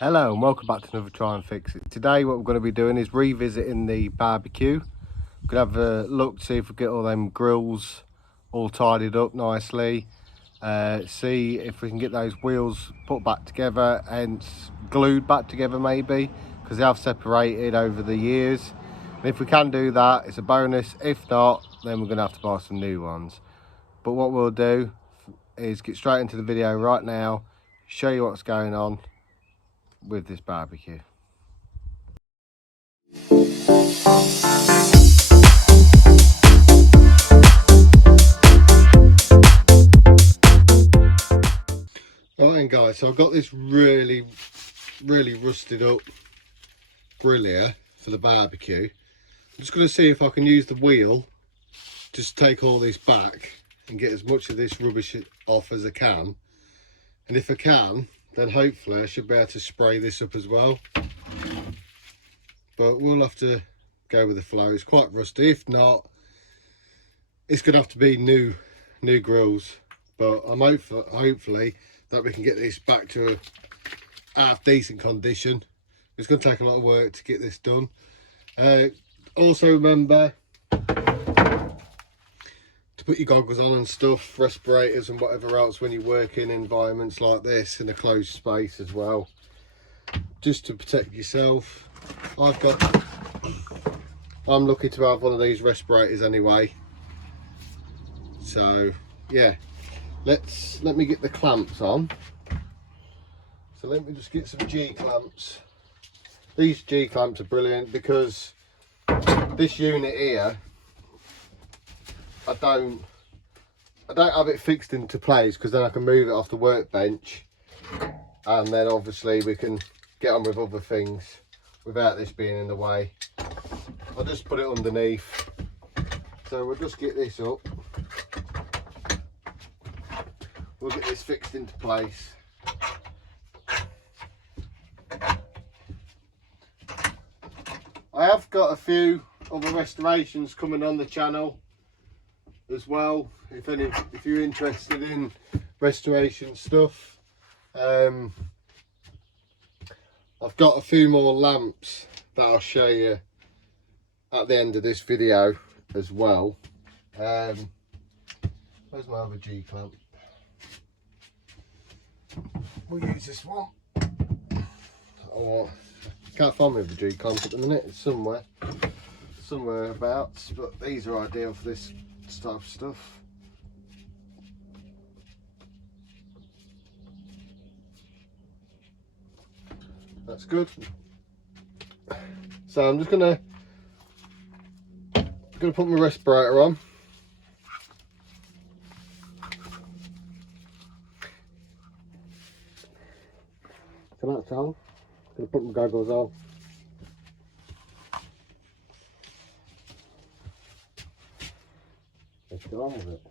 Hello and welcome back to another Try and Fix It. Today what we're going to be doing is revisiting the barbecue. We're going to have a look, see if we get all them grills all tidied up nicely. See if we can get those wheels put back together and glued back together maybe, because they have separated over the years. And if we can do that, it's a bonus. If not, then we're going to have to buy some new ones. But what we'll do is get straight into the video right now, show you what's going on with this barbecue. Right then guys, so I've got this really rusted up grill here for the barbecue. I'm just going to see if I can use the wheel, just take all this back and get as much of this rubbish off as I can. And if I can, then hopefully I should be able to spray this up as well. But we'll have to go with the flow. It's quite rusty. If not, it's going to have to be new grills. But I'm hopefully that we can get this back to a half decent condition. It's going to take a lot of work to get this done. Also remember to put your goggles on and stuff, respirators and whatever else when you work in environments like this, in a closed space as well, just to protect yourself. I'm lucky to have one of these respirators anyway. So yeah, let me get the clamps on. So let me just get some G clamps. These G clamps are brilliant because this unit here, I don't have it fixed into place, because then I can move it off the workbench and then obviously we can get on with other things without this being in the way. I'll just put it underneath. So we'll just get this up. We'll get this fixed into place. I have got a few other restorations coming on the channel as well, if you're interested in restoration stuff. I've got a few more lamps that I'll show you at the end of this video as well. Where's my other G clamp? We'll use this one. Oh, can't find my other G clamp at the minute. It's somewhere abouts, but these are ideal for this type of stuff. That's good. So I'm just gonna put my respirator on. So that's all. I'm gonna put my goggles on. Let's get on with it.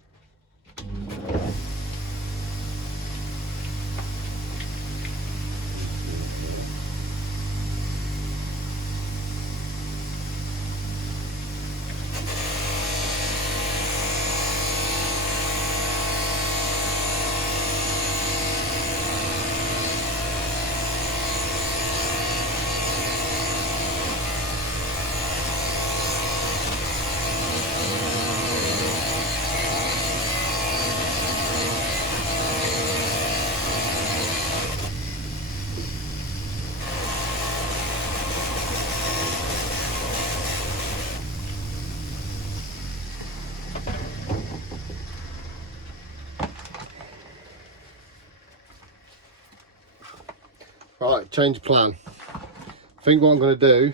Right, change of plan. I think what I'm going to do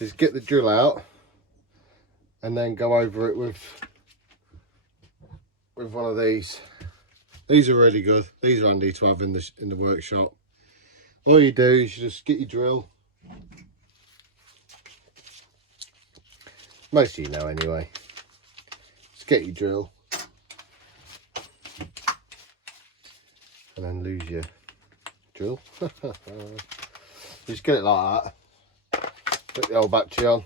is get the drill out and then go over it with one of these. These are really good. These are handy to have in the workshop. All you do is you just get your drill. Most of you know anyway. Just get your drill and then lose your drill. Just get it like that. Put the old battery on.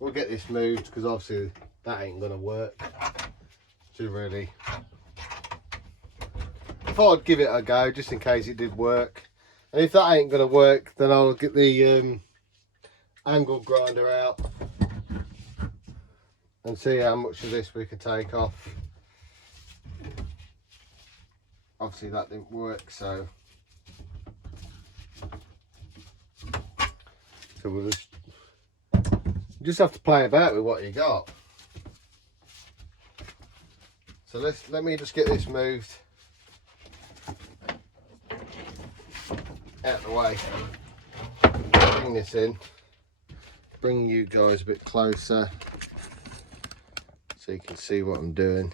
We'll get this moved because obviously that ain't gonna work to really thought I'd give it a go just in case it did work. And if that ain't gonna work, then I'll get the angle grinder out and see how much of this we can take off. Obviously that didn't work, so we'll just have to play about with what you got. So let me just get this moved out of the way. Bring this in. Bring you guys a bit closer so you can see what I'm doing.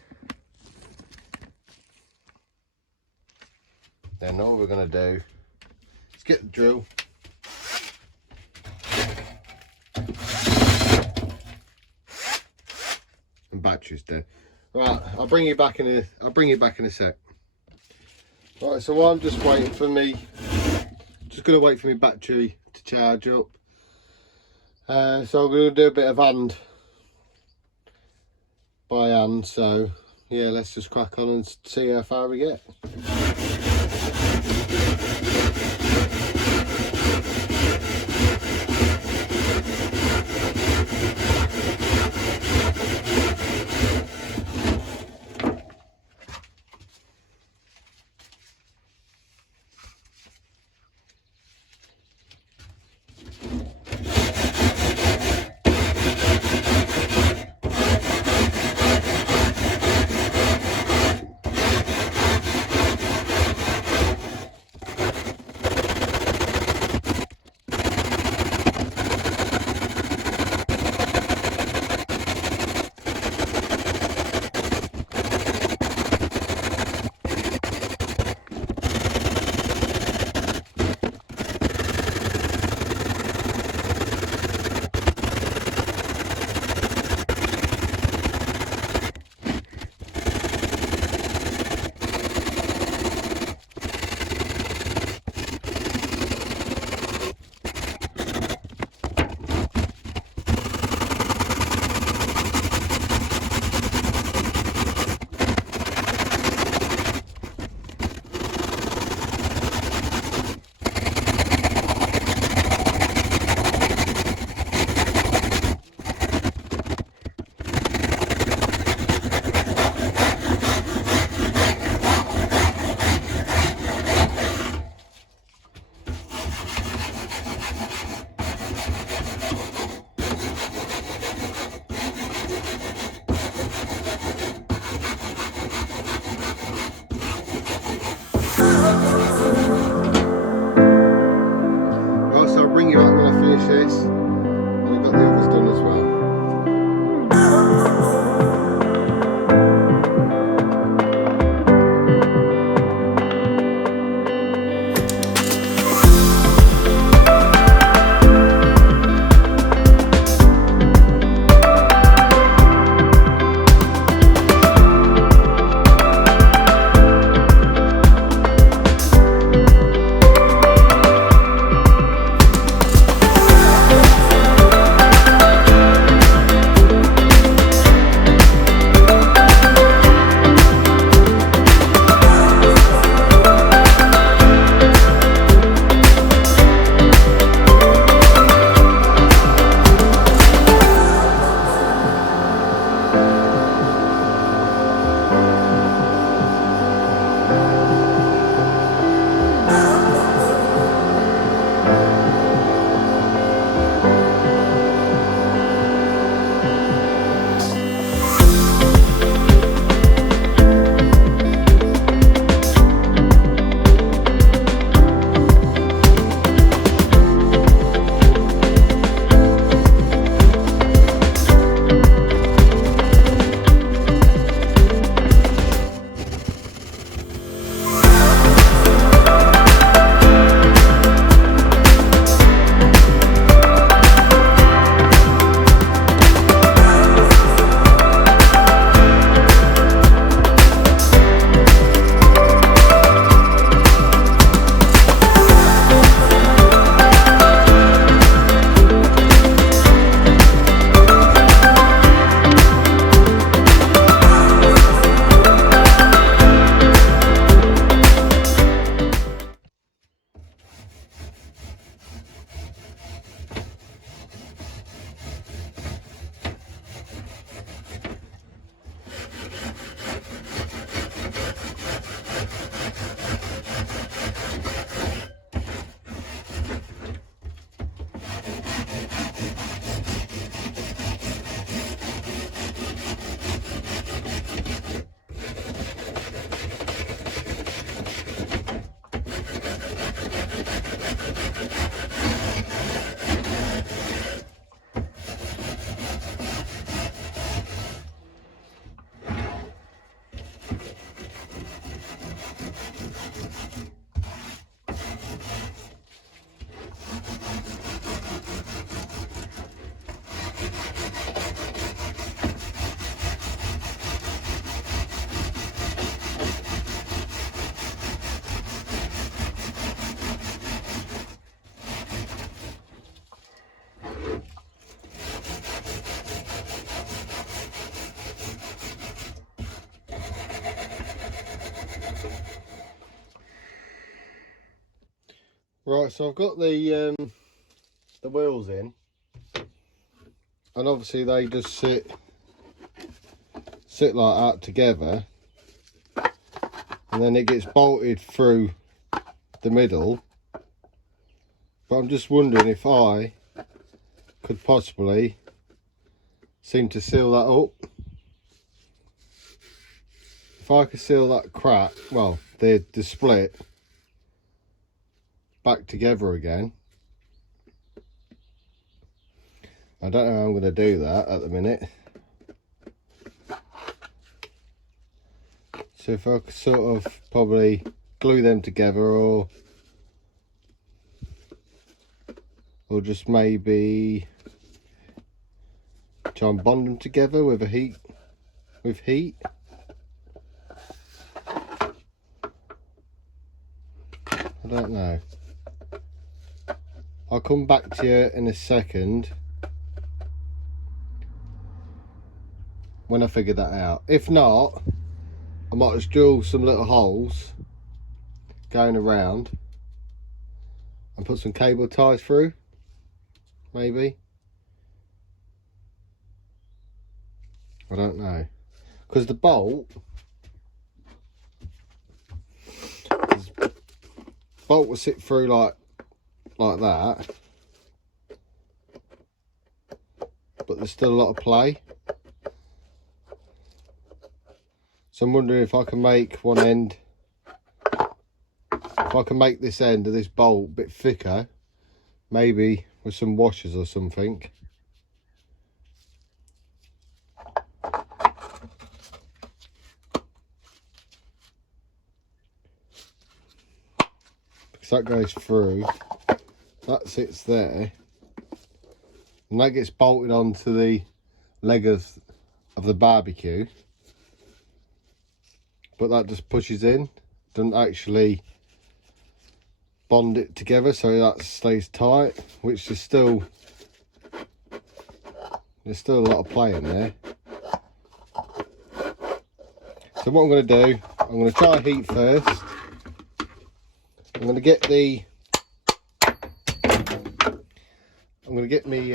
Then all we're going to do is get the drill. And battery's dead. Right, I'll bring you back in a sec. Right, so while I'm just waiting for me, just gonna wait for my battery to charge up. So I'm gonna do a bit of hand by hand. So yeah, let's just crack on and see how far we get. Right, so I've got the wheels in, and obviously they just sit like that together, and then it gets bolted through the middle. But I'm just wondering if I could possibly seem to seal that up. If I could seal that crack, well, the split back together again. I don't know how I'm going to do that at the minute. So if I could sort of probably glue them together, or just maybe try and bond them together with heat. I don't know. I'll come back to you in a second when I figure that out. If not, I might just drill some little holes going around and put some cable ties through, maybe. I don't know, because the bolt will sit through like that, but there's still a lot of play. So I'm wondering if I can make one end, if I can make this end of this bolt a bit thicker, maybe with some washers or something. Because that goes through, that sits there, and that gets bolted onto the leg of the barbecue. But that just pushes in, doesn't actually bond it together, so that stays tight, which is still, there's still a lot of play in there. So what I'm going to do, I'm going to try heat first. I'm going to get the, I'm going to get me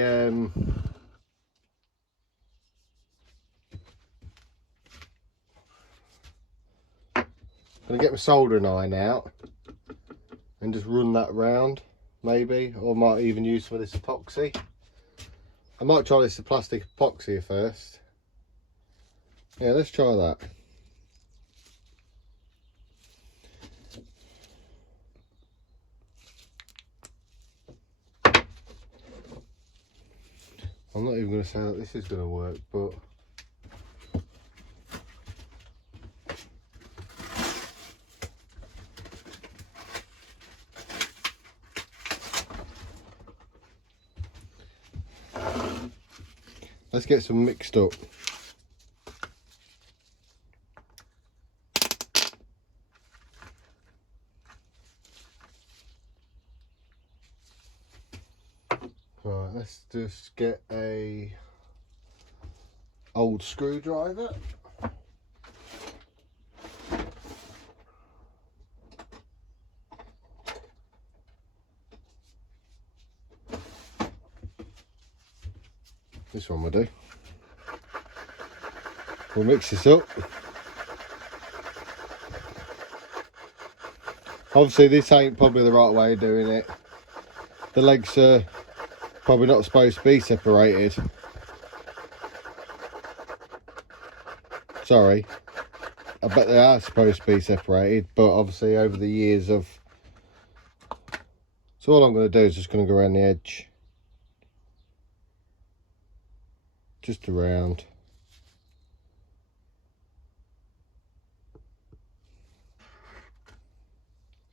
my soldering iron out and just run that round, maybe, or might even use some of this epoxy. I might try this plastic epoxy first. Yeah, let's try that. I'm not even going to say that this is going to work, but let's get some mixed up. Right, let's just get a old screwdriver. This one will do. We'll mix this up. Obviously this ain't probably the right way of doing it. The legs are probably not supposed to be separated. Sorry, I bet they are supposed to be separated, but obviously over the years of, so all I'm going to do is just going to go around the edge, just around.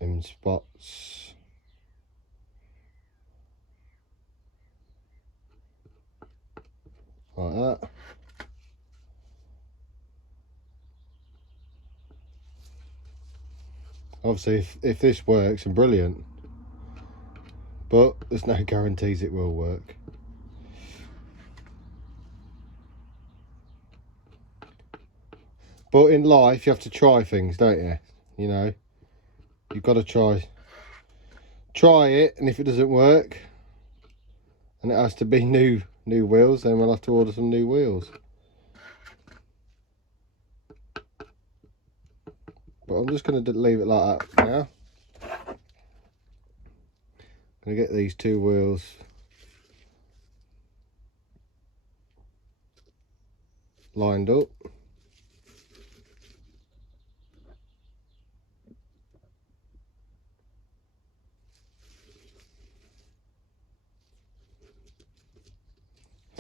In spots. Like that. Obviously if this works, then brilliant, but there's no guarantees it will work. But in life you have to try things, don't you? You know, you've got to try try it, and if it doesn't work and it has to be new wheels, then we'll have to order some new wheels. But I'm just going to leave it like that now. I'm going to get these two wheels lined up.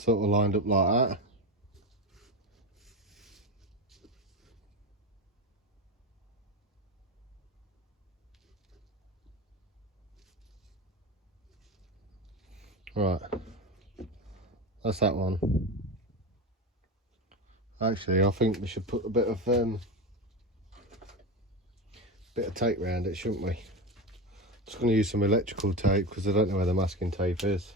Sort of lined up like that. Right, that's that one. Actually, I think we should put a bit of tape around it, shouldn't we? Just going to use some electrical tape because I don't know where the masking tape is.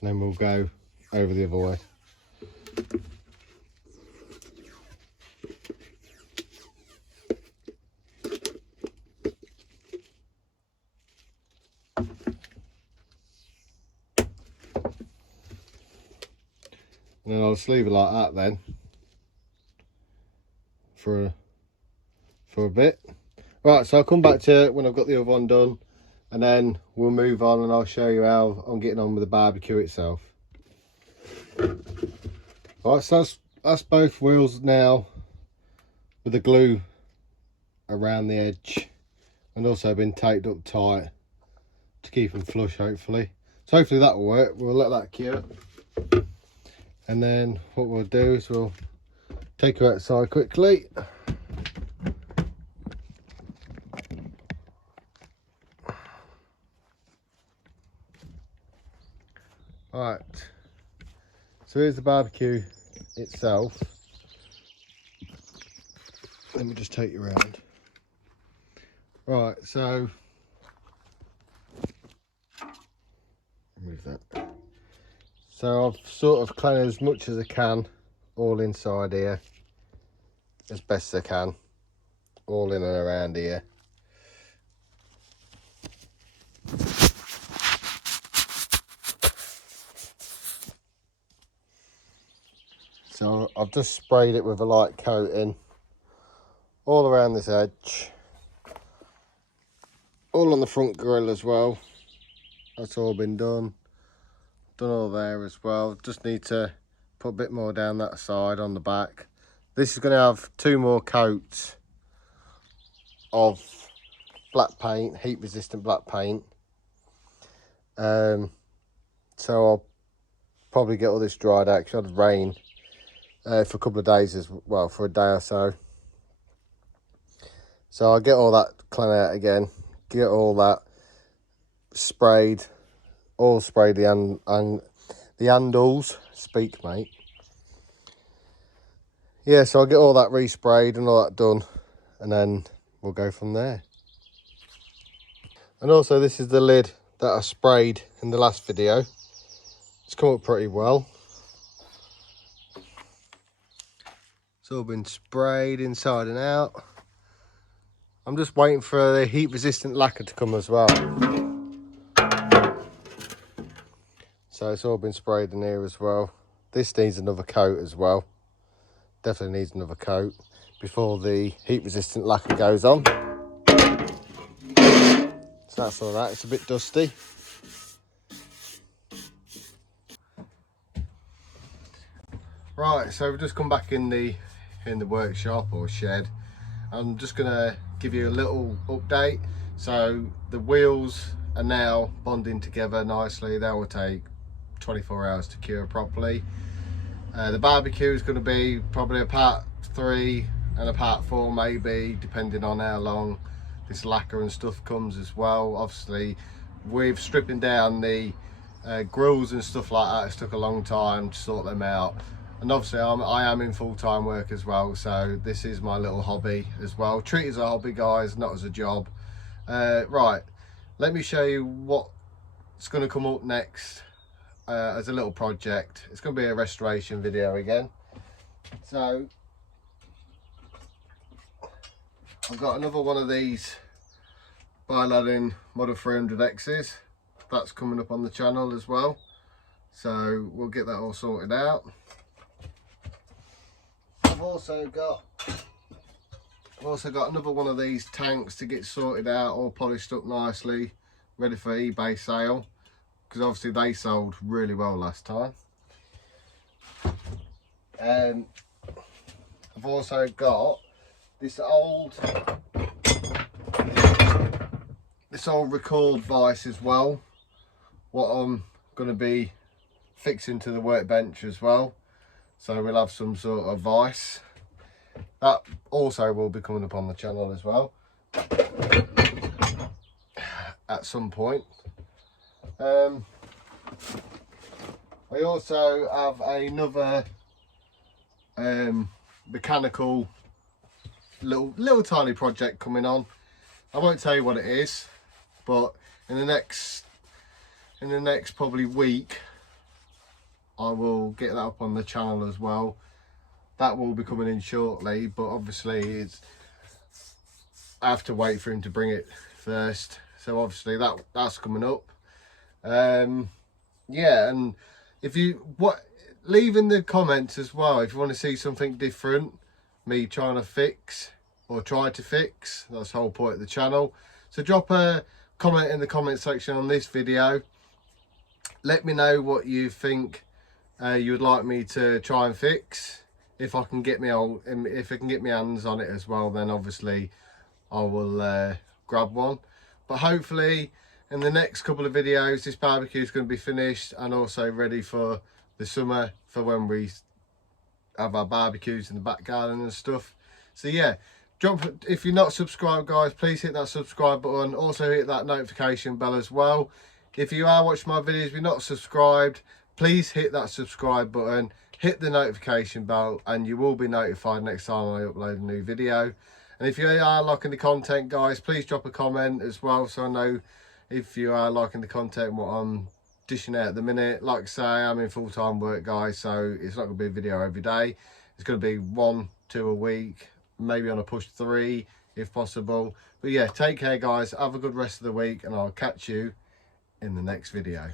And then we'll go over the other way. And then I'll just leave it like that then for a bit. Right, so I'll come back to it when I've got the other one done, and then we'll move on and I'll show you how I'm getting on with the bbq itself. Right, so that's both wheels now with the glue around the edge, and also been taped up tight to keep them flush, hopefully. So hopefully that will work. We'll let that cure, and then what we'll do is we'll take her outside quickly. Right, so here's the bbq itself. Let me just take you around. Right, so remove that. So I've sort of cleaned as much as I can all inside here, as best as I can, all in and around here. So I've just sprayed it with a light coating all around this edge, all on the front grille as well. That's all been done all there as well. Just need to put a bit more down that side on the back. This is going to have 2 more coats of black paint, heat resistant black paint. So I'll probably get all this dried out because it had rain for a couple of days as well, for a day or so. So I'll get all that cleaned out again, get all that sprayed, all sprayed the handles. Speak, mate. Yeah, so I'll get all that resprayed and all that done, and then we'll go from there. And also, this is the lid that I sprayed in the last video. It's come up pretty well. It's all been sprayed inside and out. I'm just waiting for the heat resistant lacquer to come as well. So it's all been sprayed in here as well. This needs another coat as well. Definitely needs another coat before the heat resistant lacquer goes on. So that's all that. It's a bit dusty. Right, so we've just come back in the workshop or shed. I'm just gonna give you a little update. So the wheels are now bonding together nicely. That will take 24 hours to cure properly. The bbq is going to be probably a part 3 and a part 4 maybe, depending on how long this lacquer and stuff comes as well. Obviously with stripping down the Grills and stuff like that, it's took a long time to sort them out. And obviously I am in full-time work as well, so this is my little hobby as well. Treat it as a hobby, guys, not as a job. Right, let me show you what's going to come up next as a little project. It's going to be a restoration video again. So I've got another one of these by Aladdin Model 300Xs. That's coming up on the channel as well. So we'll get that all sorted out. I've also got another one of these tanks to get sorted out, all polished up nicely, ready for eBay sale, because obviously they sold really well last time. I've also got this old record vise as well, what I'm going to be fixing to the workbench as well. So we'll have some sort of vise. That also will be coming up on the channel as well at some point. I also have another mechanical little tiny project coming on. I won't tell you what it is, but in the next probably week I will get that up on the channel as well. That will be coming in shortly, but obviously I have to wait for him to bring it first. So obviously that's coming up. Yeah, and if you leave in the comments as well if you want to see something different, me trying to fix or try to fix. That's the whole point of the channel. So drop a comment in the comment section on this video. Let me know what you think you would like me to try and fix. If I can get my hands on it as well, then obviously I will grab one. But hopefully in the next couple of videos this barbecue is going to be finished and also ready for the summer, for when we have our barbecues in the back garden and stuff. So yeah, if you're not subscribed, guys, please hit that subscribe button. Also hit that notification bell as well. If you are watching my videos, if you're not subscribed, please hit that subscribe button, hit the notification bell, and you will be notified next time I upload a new video. And if you are liking the content, guys, please drop a comment as well, so I know if you are liking the content and what I'm dishing out at the minute. Like I say, I'm in full-time work, guys, so it's not going to be a video every day. It's going to be 1, 2 a week, maybe on a push 3 if possible. But yeah, take care, guys, have a good rest of the week, and I'll catch you in the next video.